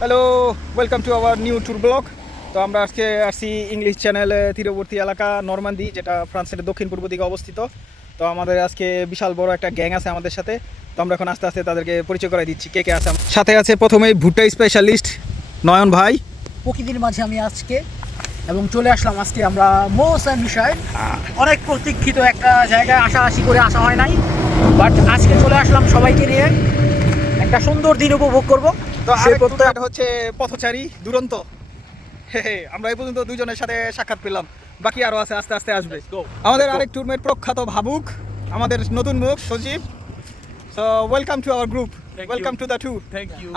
Hello, welcome to our new tour blog. তো আমরা আজকে আসছি ইংলিশ চ্যানেল তীরবর্তী এলাকা নরমান্দি, যেটা ফ্রান্সের দক্ষিণ পূর্ব দিকে অবস্থিত। তো আমাদের আজকে বিশাল বড় একটা গ্যাং আছে আমাদের সাথে। তো আমরা এখন আস্তে আস্তে তাদেরকে পরিচয় করে দিচ্ছি কে কে আছে। সাথে আছে প্রথমেই ভুট্টা স্পেশালিস্ট নয়ন ভাই। প্রকৃতির মাঝে আমি আজকে এবং চলে আসলাম আজকে আমরা মৌসাম বিষয় অনেক প্রতীক্ষিত একটা জায়গায় আশি করে আসা হয় নাই, বাট আজকে চলে আসলাম সবাইকে নিয়ে একটা সুন্দর দিন উপভোগ করব। তো আরেকটা হচ্ছে পথচারী দুরন্ত। আমরা এই পর্যন্ত দুজনের সাথে সাক্ষাৎ পেলাম, বাকি আরো আছে, আস্তে আস্তে আসবে। আমাদের আরেক ট্যুরমেট প্রখ্যাত ভাবুক, আমাদের নতুন মুখ সজীব। So welcome to our group, welcome to the tour.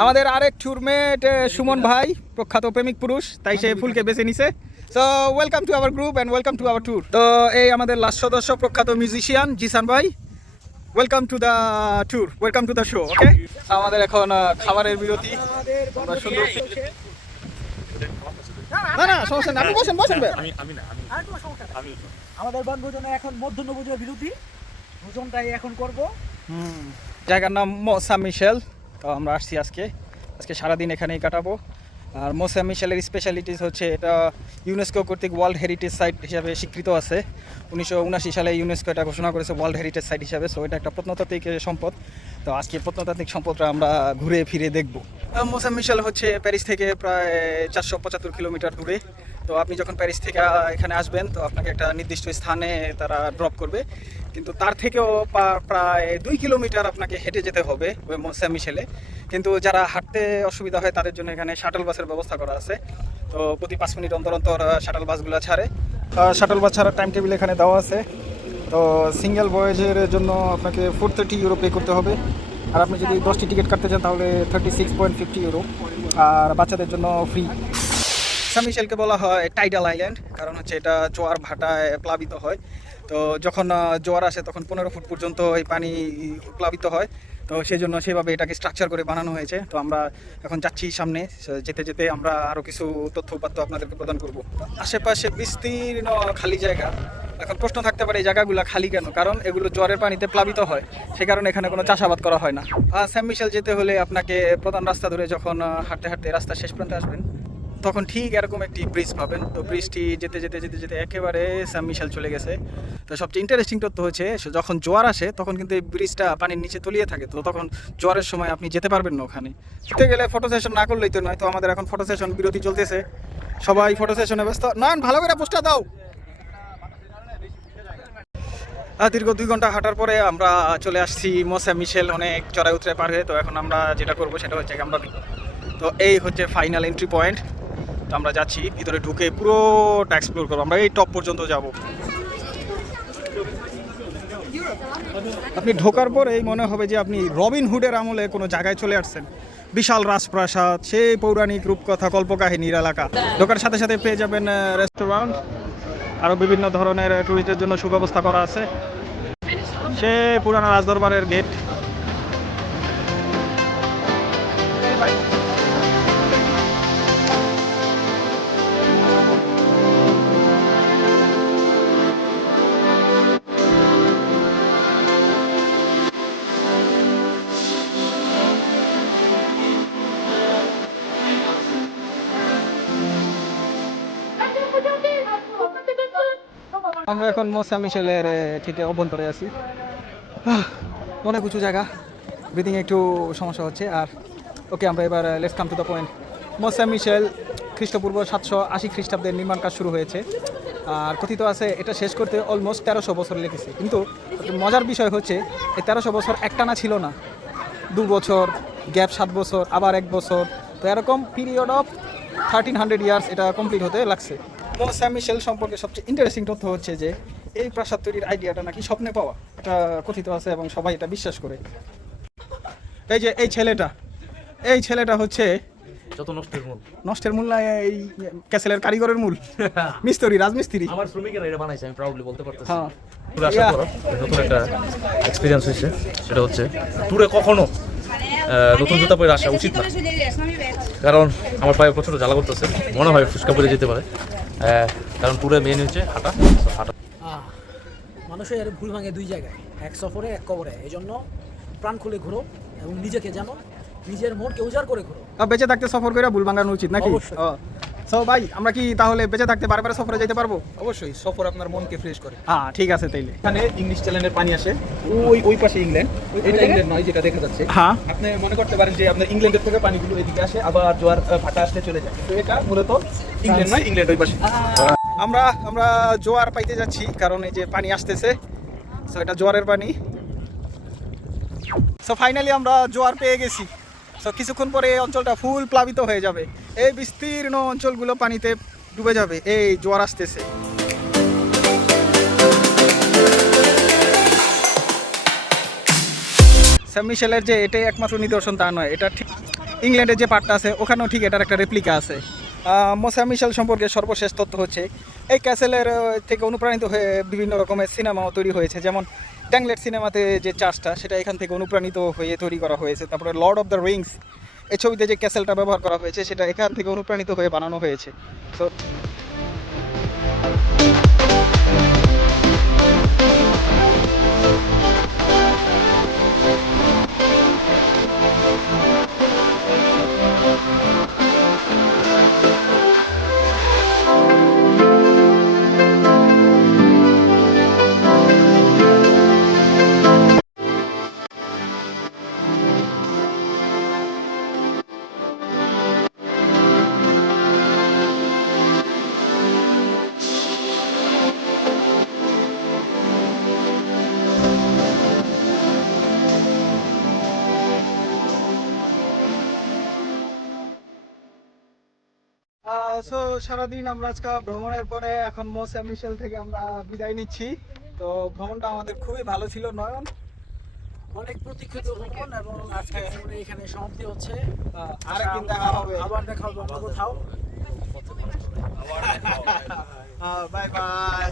আমাদের আরেক ট্যুরমেট সুমন ভাই, প্রখ্যাত প্রেমিক পুরুষ, তাই সে ফুলকে বেছে নিছে। So welcome to our group and welcome to our tour. তো এই আমাদের লাস্ট সদস্য প্রখ্যাত মিউজিশিয়ান জিসান ভাই। Welcome to the tour, welcome to the show. Okay, আমাদের এখন খাবারের বিরতি। আমরা সুন্দর না সমস্যা না, আপনি বসেন বসেন। আমাদের বনভোজনে এখন মধ্যাহ্ন ভোজনের বিরতি, ভোজনটাই এখন করব। জায়গার নাম মৌসাম মিশেল। তো আমরা আসছি আজকে সারাদিন এখানেই কাটাবো। আর মৌসাম মিশেলের স্পেশালিটিস হচ্ছে এটা ইউনেস্কো কর্তৃক ওয়ার্ল্ড হেরিটেজ সাইট হিসাবে স্বীকৃত আছে। 1979 সালে ইউনেস্কো এটা ঘোষণা করেছে ওয়ার্ল্ড হেরিটেজ সাইট হিসাবে। সো এটা একটা প্রত্নতাত্ত্বিক সম্পদ। তো আজকে প্রত্নতাত্ত্বিক সম্পদটা আমরা ঘুরে ফিরে দেখব। মৌসাম মিশেল হচ্ছে প্যারিস থেকে প্রায় 475 কিলোমিটার দূরে। তো আপনি যখন প্যারিস থেকে এখানে আসবেন, তো আপনাকে একটা নির্দিষ্ট স্থানে তারা ড্রপ করবে, কিন্তু তার থেকেও প্রায় 2 কিলোমিটার আপনাকে হেঁটে যেতে হবে ওই মৌসাম মিশেলে। কিন্তু যারা হাঁটতে অসুবিধা হয় তাদের জন্য এখানে শাটল বাসের ব্যবস্থা করা আছে। তো প্রতি 5 মিনিট অন্তর অন্তর শাটল বাসগুলো ছাড়ে। শাটল বাস ছাড়ার টাইম টেবিল এখানে দেওয়া আছে। তো সিঙ্গেল ভয়েজের জন্য আপনাকে 430 ইউরো পে করতে হবে। আর আপনি যদি 10টি টিকিট কাটতে চান তাহলে 36.50 ইউরো। আর বাচ্চাদের জন্য ফ্রি। মৌসাম মিশেলকে বলা হয় টাইডাল আইল্যান্ড, কারণ হচ্ছে এটা জোয়ার ভাটায় প্লাবিত হয়। তো যখন জোয়ার আসে তখন 15 ফুট পর্যন্ত এই পানি প্লাবিত হয়। তো সেই জন্য সেভাবে এটাকে স্ট্রাকচার করে বানানো হয়েছে। তো আমরা এখন যাচ্ছি সামনে, যেতে যেতে আমরা আরও কিছু তথ্য উপাত্ত আপনাদেরকে প্রদান করব। আশেপাশে বিস্তীর্ণ খালি জায়গা। এখন প্রশ্ন থাকতে পারে এই জায়গাগুলো খালি কেন? কারণ এগুলো জোয়ারের পানিতে প্লাবিত হয়, সে কারণে এখানে কোনো চাষাবাদ করা হয় না। সেন্ট মিশেল যেতে হলে আপনাকে প্রধান রাস্তা ধরে যখন হাঁটতে হাঁটতে রাস্তার শেষ প্রান্তে আসবেন, তখন ঠিক এরকম একটি ব্রিজ পাবেন। তো ব্রিজটি যেতে যেতে যেতে যেতে একেবারে সেন্ট মিশেল চলে গেছে। তো সবচেয়ে ইন্টারেস্টিং তথ্য হচ্ছে যখন জোয়ার আসে তখন কিন্তু এই ব্রিজটা পানির নিচে তলিয়ে থাকে। তো তখন জোয়ারের সময় আপনি যেতে পারবেন না ওখানে। যেতে গেলে ফটো সেশন না করলেই তো নয়। তো আমাদের এখন ফটো সেশন বিরতি চলতেছে, সবাই ফটো সেশনে ব্যস্ত। নয়ন, ভালো করে পোস্টটা দাও। দীর্ঘ 2 ঘন্টা হাঁটার পরে আমরা চলে আসছি মৌসাম মিশেল, অনেক চড়াই উতরে পার হয়ে। তো এখন আমরা যেটা করবো সেটা হচ্ছে আমরা, তো এই হচ্ছে ফাইনাল এন্ট্রি পয়েন্ট। তো আমরা যাচ্ছি ভিতরে, ঢুকে পুরোটা এক্সপ্লোর করবো। আমরা এই টপ পর্যন্ত যাব। আপনি ঢোকার পর এই মনে হবে যে আপনি রবিন হুডের আমলে কোনো জায়গায় চলে আসছেন। বিশাল রাজপ্রাসাদ, সেই পৌরাণিক রূপকথা কল্পকাহিনীর এলাকা। ঢোকার সাথে সাথে পেয়ে যাবেন রেস্টুরেন্ট, আরও বিভিন্ন ধরনের ট্যুরিস্টের জন্য সুব্যবস্থা করা আছে। সে পুরানো রাজদরবারের গেট। আমরা এখন মৌসাম মিশেলের ঠিক অভ্যন্তরে আছি। অনেক উঁচু জায়গা, ব্রিদিং একটু সমস্যা হচ্ছে। আর ওকে, আমরা এবার let's come to the point. মৌসাম মিশেল খ্রিস্টপূর্ব 780 খ্রিস্টাব্দের নির্মাণ কাজ শুরু হয়েছে। আর কথিত আছে এটা শেষ করতে অলমোস্ট 1300 বছর লেগেছে। কিন্তু মজার বিষয় হচ্ছে এই 1300 বছর একটানা ছিল না, 2 বছর গ্যাপ, 7 বছর, আবার 1 বছর। তো এরকম পিরিয়ড অফ 1300 ইয়ার্স এটা কমপ্লিট হতে লাগছে। মৌসাম মিশেল সম্পর্কে সবচেয়ে ইন্টারেস্টিং তথ্য হচ্ছে যে এই প্রাসাদ তৈরির আইডিয়াটা নাকি স্বপ্নে পাওয়া, এটা কথিত আছে এবং সবাই এটা বিশ্বাস করে। এই যে এই ছেলেটা হচ্ছে যত নষ্টের মূল না, এই ক্যাসেলের কারিগরের মূল মিস্ত্রি, রাজমিস্ত্রি। আমার শ্রমিকেরা এটা বানাইছে, আমি প্রাউডলি বলতে পারতেছি। হ্যাঁ, ট্যুরে আসার পর নতুন একটা এক্সপিরিয়েন্স হয়েছে, সেটা হচ্ছে ট্যুরে কখনো নতুন জুতা পরে আসা উচিত না। কারণ আমার পায়ে প্রচুর জ্বালা করতেছে, মনে হয় ফুসকা পরে যেতে পারে। কারণ ট্যুরে মেন হচ্ছে হাঁটা। মানুষের ভুল ভাঙে 2 জায়গায়, এক সফরে এক কবরে। এই জন্য প্রাণ খুলে ঘুরো এবং নিজেকে জানো নিজের মনকে উজাড় করে ঘুরো। বেঁচে থাকতে সফর করে ভুল ভাঙানো উচিত নাকি? অবশ্যই। সো ভাই আমরা কি তাহলে বেঁচে থাকতে বারে সফরে যেতে পারবো? অবশ্যই সফর আপনার মনকে ফ্রেশ করে। হ্যাঁ ঠিক আছে তাইলে। এখানে ইংলিশ চ্যানেলের পানি আসে, ওই পাশে ইংল্যান্ড, এটা ইংল্যান্ড নয় যেটা দেখা যাচ্ছে। হ্যাঁ আপনি মনে করতে পারেন যে আপনার ইংল্যান্ডের থেকে পানিগুলো এদিকে আসে, আবার জোয়ার ভাটা আসলে চলে যায়। তো এটা মূলত ইংল্যান্ড নয়, ইংল্যান্ড ওই পাশে। আমরা জোয়ার পাইতে যাচ্ছি, কারণ এই যে পানি আসতেছে, সো এটা জোয়ারের পানি। সো ফাইনালি আমরা জোয়ার পেয়ে গেছি। সো কিছুক্ষণ পরে এই অঞ্চলটা ফুল প্লাবিত হয়ে যাবে, এই বিস্তীর্ণ অঞ্চলগুলো পানিতে ডুবে যাবে, এই জোয়ার আসতেছে। সেন্ট মিশেলের যে এটাই একমাত্র নিদর্শন তা নয়, এটা ঠিক ইংল্যান্ডের যে পার্টটা আছে ওখানেও ঠিক এটার একটা রেপ্লিকা আছে। সেন্ট মিশেল সম্পর্কে সর্বশেষ তথ্য হচ্ছে এই ক্যাসেলের থেকে অনুপ্রাণিত হয়ে বিভিন্ন রকমের সিনেমাও তৈরি হয়েছে, যেমন ট্যাংলেট সিনেমাতে যে চার্চটা সেটা এখান থেকে অনুপ্রাণিত হয়ে তৈরি করা হয়েছে। তারপরে লর্ড অফ দ্য রিংস এই ছবিতে যে ক্যাসেলটা ব্যবহার করা হয়েছে সেটা এখান থেকে অনুপ্রাণিত হয়ে বানানো হয়েছে। তো সারাদিন আমরা আজকে ভ্রমণের পরে এখন সেন্ট মিশেল থেকে আমরা বিদায় নিচ্ছি। তো ভ্রমণটা আমাদের খুবই ভালো ছিল নয়ন, অনেক প্রতীক্ষিত ভ্রমণ, এবং আজকে এখানে সমাপ্তি হচ্ছে। আরেকদিন দেখা হবে, আবার দেখা হবে অন্য কোথাও। Bye bye.